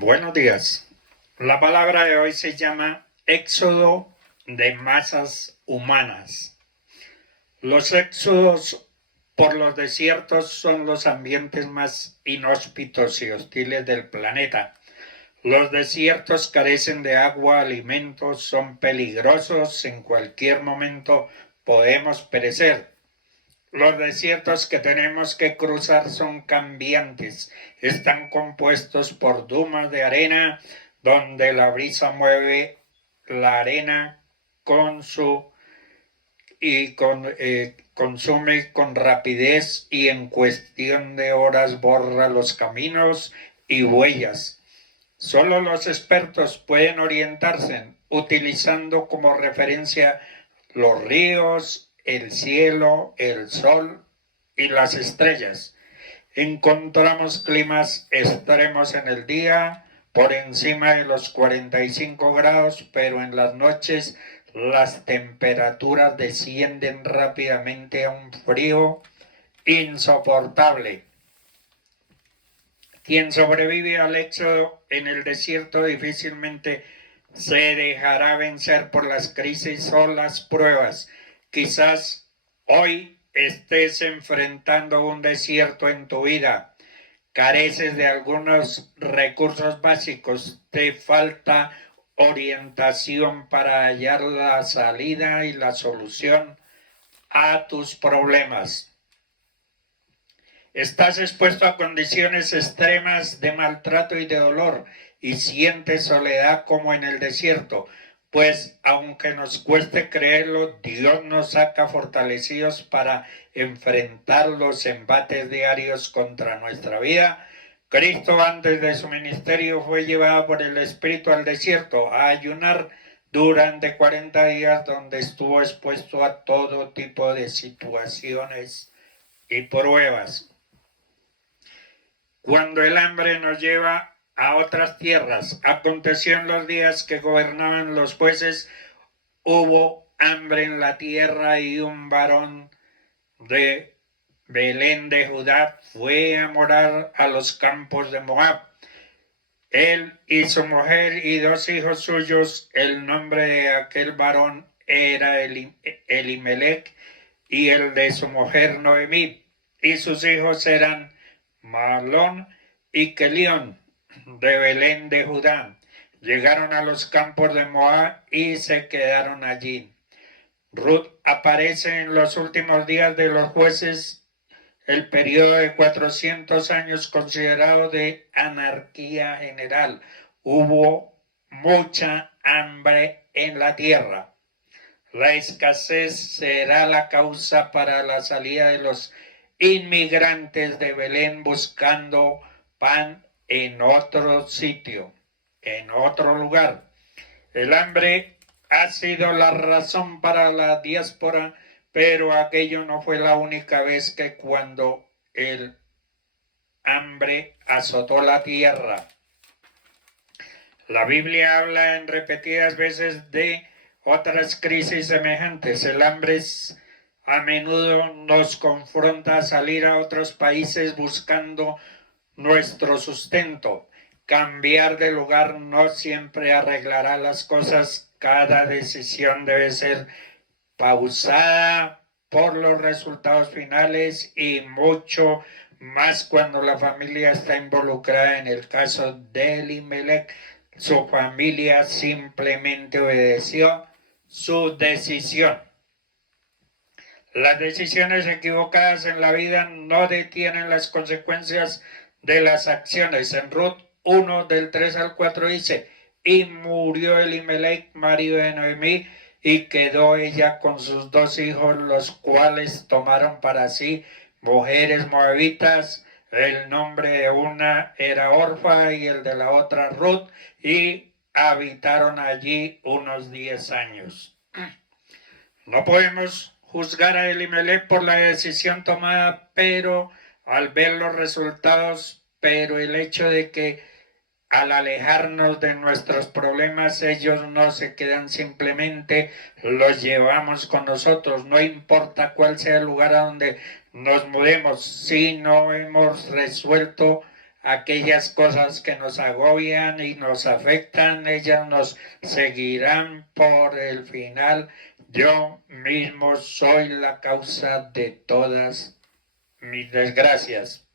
Buenos días. La palabra de hoy se llama éxodo de masas humanas. Los éxodos por los desiertos son los ambientes más inhóspitos y hostiles del planeta. Los desiertos carecen de agua, alimentos, son peligrosos, en cualquier momento podemos perecer. Los desiertos que tenemos que cruzar son cambiantes, están compuestos por dunas de arena donde la brisa mueve la arena consume con rapidez y en cuestión de horas borra los caminos y huellas. Solo los expertos pueden orientarse utilizando como referencia los ríos, el cielo, el sol y las estrellas. Encontramos climas extremos en el día, por encima de los 45 grados, pero en las noches las temperaturas descienden rápidamente a un frío insoportable. Quien sobrevive al éxodo en el desierto difícilmente se dejará vencer por las crisis o las pruebas. Quizás hoy estés enfrentando un desierto en tu vida. Careces de algunos recursos básicos. Te falta orientación para hallar la salida y la solución a tus problemas. Estás expuesto a condiciones extremas de maltrato y de dolor y sientes soledad como en el desierto, pues aunque nos cueste creerlo, Dios nos saca fortalecidos para enfrentar los embates diarios contra nuestra vida. Cristo antes de su ministerio fue llevado por el Espíritu al desierto a ayunar durante 40 días, donde estuvo expuesto a todo tipo de situaciones y pruebas. Cuando el hambre nos lleva a otras tierras, aconteció en los días que gobernaban los jueces, hubo hambre en la tierra y un varón de Belén de Judá fue a morar a los campos de Moab. Él y su mujer y 2 hijos suyos, el nombre de aquel varón era Elimelech y el de su mujer Noemí, y sus hijos eran Mahlón y Kelión, de Belén de Judá. Llegaron a los campos de Moab y se quedaron allí. Ruth aparece en los últimos días de los jueces, el periodo de 400 años considerado de anarquía general. Hubo mucha hambre en la tierra. La escasez será la causa para la salida de los inmigrantes de Belén buscando pan en otro sitio, en otro lugar. El hambre ha sido la razón para la diáspora, pero aquello no fue la única vez que cuando el hambre azotó la tierra. La Biblia habla en repetidas veces de otras crisis semejantes. El hambre a menudo nos confronta a salir a otros países buscando nuestro sustento. Cambiar de lugar no siempre arreglará las cosas. Cada decisión debe ser pausada por los resultados finales y mucho más cuando la familia está involucrada. En el caso de Elimelech, su familia simplemente obedeció su decisión. Las decisiones equivocadas en la vida no detienen las consecuencias de las acciones. En Ruth 1 del 3 al 4 dice: y murió Elimelech, marido de Noemí, y quedó ella con sus 2 hijos, los cuales tomaron para sí mujeres moabitas. El nombre de una era Orfa y el de la otra Ruth, y habitaron allí unos 10 años. No podemos juzgar a Elimelech por la decisión tomada, pero al ver los resultados, pero el hecho de que al alejarnos de nuestros problemas, ellos no se quedan, simplemente los llevamos con nosotros. No importa cuál sea el lugar a donde nos mudemos, si no hemos resuelto aquellas cosas que nos agobian y nos afectan, ellas nos seguirán por el final. Yo mismo soy la causa de todas mis desgracias.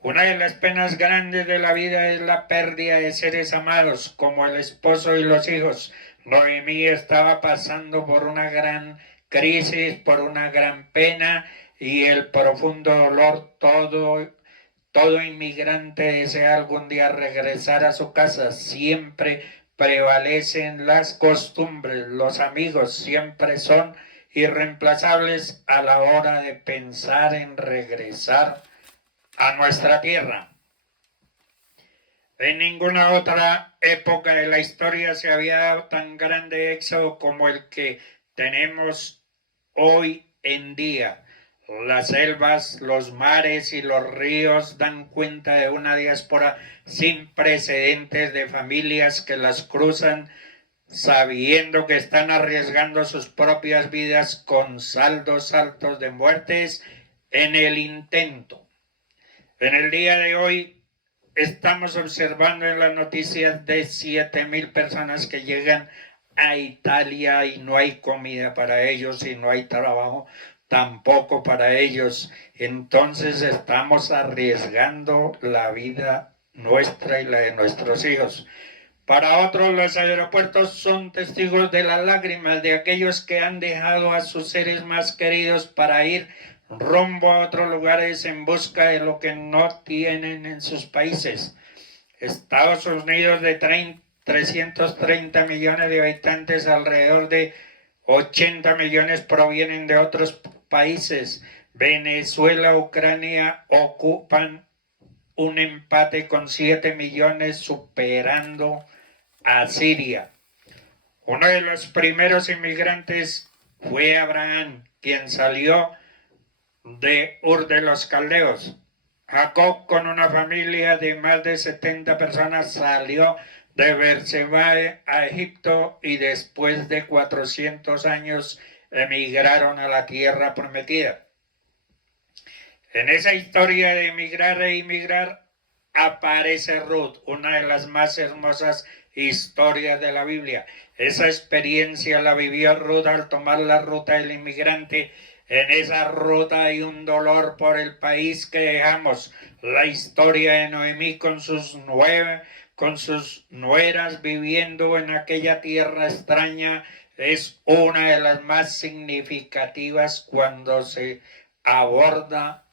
Una de las penas grandes de la vida es la pérdida de seres amados, como el esposo y los hijos. Noemí estaba pasando por una gran crisis, por una gran pena y el profundo dolor. Todo inmigrante desea algún día regresar a su casa. Siempre prevalecen las costumbres. Los amigos siempre son irreemplazables a la hora de pensar en regresar a nuestra tierra. En ninguna otra época de la historia se había dado tan grande éxodo como el que tenemos hoy en día. Las selvas, los mares y los ríos dan cuenta de una diáspora sin precedentes de familias que las cruzan sabiendo que están arriesgando sus propias vidas con saldos altos de muertes en el intento. En el día de hoy estamos observando en las noticias de 7,000 personas que llegan a Italia y no hay comida para ellos y no hay trabajo tampoco para ellos. Entonces estamos arriesgando la vida nuestra y la de nuestros hijos. Para otros, los aeropuertos son testigos de las lágrimas de aquellos que han dejado a sus seres más queridos para ir rumbo a otros lugares en busca de lo que no tienen en sus países. Estados Unidos, de 330 millones de habitantes, alrededor de 80 millones provienen de otros países. Venezuela, Ucrania ocupan un empate con 7 millones, superando a Siria. Uno de los primeros inmigrantes fue Abraham, quien salió de Ur de los Caldeos. Jacob, con una familia de más de 70 personas, salió de Berseba a Egipto y después de 400 años emigraron a la tierra prometida. En esa historia de emigrar e inmigrar aparece Ruth, una de las más hermosas historias de la Biblia. Esa experiencia la vivió Ruth al tomar la ruta del inmigrante. En esa ruta hay un dolor por el país que dejamos. La historia de Noemí con sus nueras viviendo en aquella tierra extraña es una de las más significativas cuando se aborda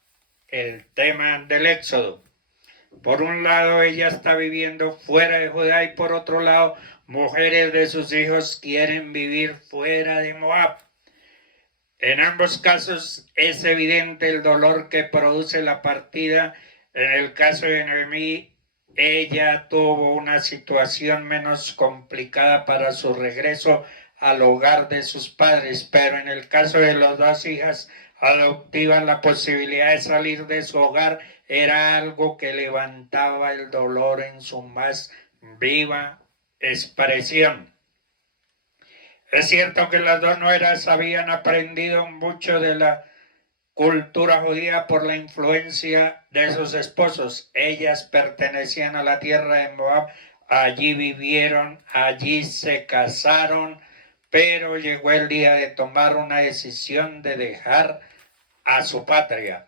el tema del éxodo. Por un lado, ella está viviendo fuera de Judá y por otro lado, mujeres de sus hijos quieren vivir fuera de Moab. En ambos casos es evidente el dolor que produce la partida. En el caso de Noemí, ella tuvo una situación menos complicada para su regreso al hogar de sus padres, pero en el caso de las dos hijas adoptivas, la posibilidad de salir de su hogar era algo que levantaba el dolor en su más viva expresión. Es cierto que las dos nueras habían aprendido mucho de la cultura judía por la influencia de sus esposos. Ellas pertenecían a la tierra de Moab, allí vivieron, allí se casaron, pero llegó el día de tomar una decisión de dejar a su patria.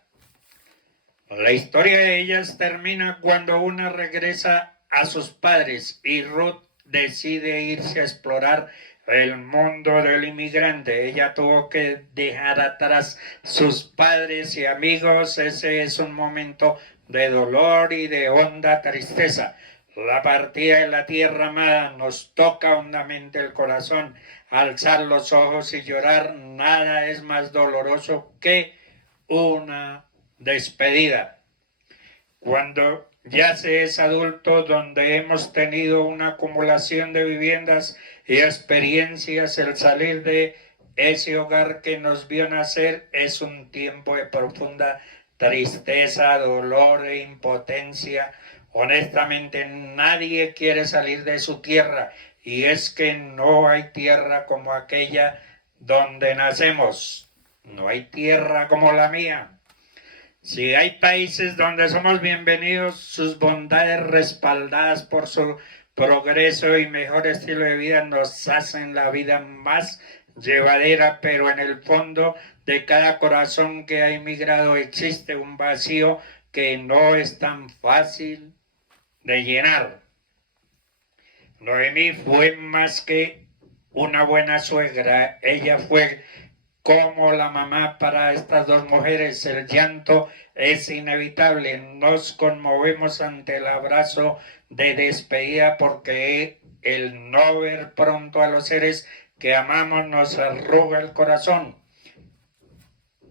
La historia de ellas termina cuando una regresa a sus padres y Ruth decide irse a explorar el mundo del inmigrante. Ella tuvo que dejar atrás sus padres y amigos. Ese es un momento de dolor y de honda tristeza. La partida de la tierra amada nos toca hondamente el corazón. Alzar los ojos y llorar, nada es más doloroso que una despedida. Cuando ya se es adulto, donde hemos tenido una acumulación de viviendas y experiencias, el salir de ese hogar que nos vio nacer es un tiempo de profunda tristeza, dolor e impotencia. Honestamente, nadie quiere salir de su tierra, y es que no hay tierra como aquella donde nacemos. No hay tierra como la mía. Si hay países donde somos bienvenidos, sus bondades respaldadas por su progreso y mejor estilo de vida nos hacen la vida más llevadera, pero en el fondo de cada corazón que ha emigrado existe un vacío que no es tan fácil de llenar. Noemí fue más que una buena suegra, ella fue como la mamá para estas dos mujeres. El llanto es inevitable, nos conmovemos ante el abrazo de despedida porque el no ver pronto a los seres que amamos nos arruga el corazón.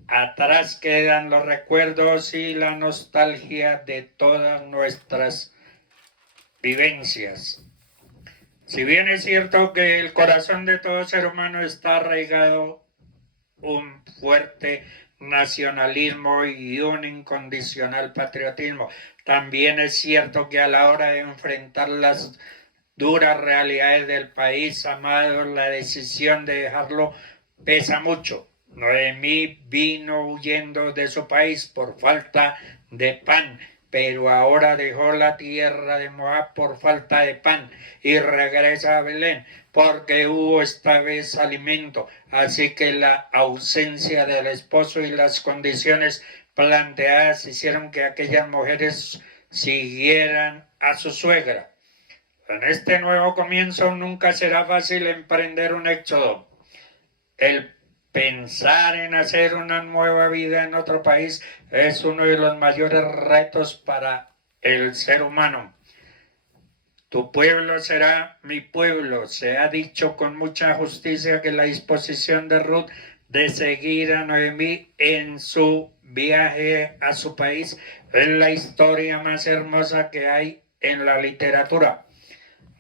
Atrás quedan los recuerdos y la nostalgia de todas nuestras vivencias. Si bien es cierto que el corazón de todo ser humano está arraigado un fuerte nacionalismo y un incondicional patriotismo, también es cierto que a la hora de enfrentar las duras realidades del país amado, la decisión de dejarlo pesa mucho. Noemí vino huyendo de su país por falta de pan, pero ahora dejó la tierra de Moab por falta de pan y regresa a Belén porque hubo esta vez alimento. Así que la ausencia del esposo y las condiciones planteadas hicieron que aquellas mujeres siguieran a su suegra. En este nuevo comienzo nunca será fácil emprender un éxodo. El pensar en hacer una nueva vida en otro país es uno de los mayores retos para el ser humano. Tu pueblo será mi pueblo. Se ha dicho con mucha justicia que la disposición de Ruth de seguir a Noemí en su viaje a su país es la historia más hermosa que hay en la literatura.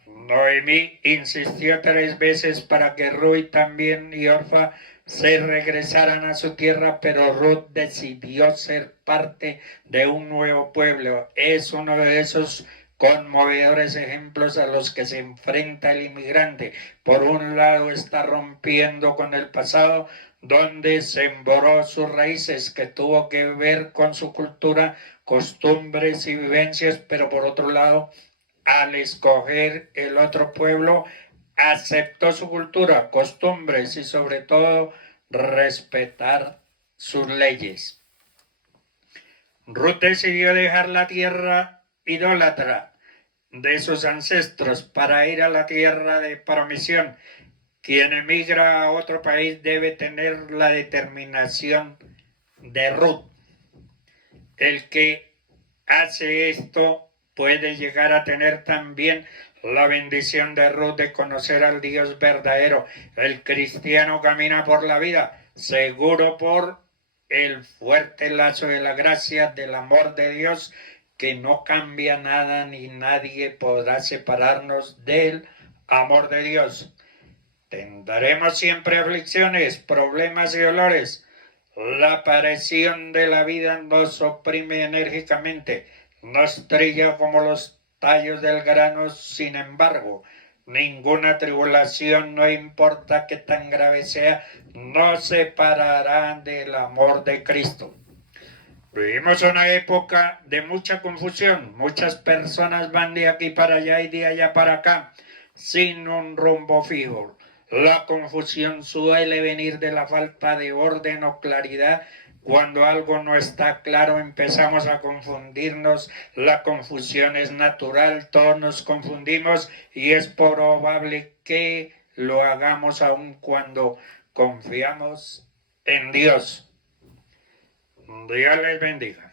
Noemí insistió 3 veces para que Ruth también y Orfa se regresaran a su tierra, pero Ruth decidió ser parte de un nuevo pueblo. Es uno de esos conmovedores ejemplos a los que se enfrenta el inmigrante. Por un lado está rompiendo con el pasado, donde sembró sus raíces, que tuvo que ver con su cultura, costumbres y vivencias, pero por otro lado, al escoger el otro pueblo, aceptó su cultura, costumbres y sobre todo respetar sus leyes. Ruth decidió dejar la tierra idólatra de sus ancestros para ir a la tierra de promisión. Quien emigra a otro país debe tener la determinación de Ruth. El que hace esto puede llegar a tener también la bendición de Ruth de conocer al Dios verdadero. El cristiano camina por la vida seguro por el fuerte lazo de la gracia, del amor de Dios, que no cambia nada ni nadie podrá separarnos del amor de Dios. Tendremos siempre aflicciones, problemas y dolores. La presión de la vida nos oprime enérgicamente, nos trilla como los tallos del grano. Sin embargo, ninguna tribulación, no importa que tan grave sea, nos separará del amor de Cristo. Vivimos una época de mucha confusión. Muchas personas van de aquí para allá y de allá para acá sin un rumbo fijo. La confusión suele venir de la falta de orden o claridad. Cuando algo no está claro, empezamos a confundirnos. La confusión es natural, todos nos confundimos y es probable que lo hagamos aun cuando confiamos en Dios. Dios les bendiga.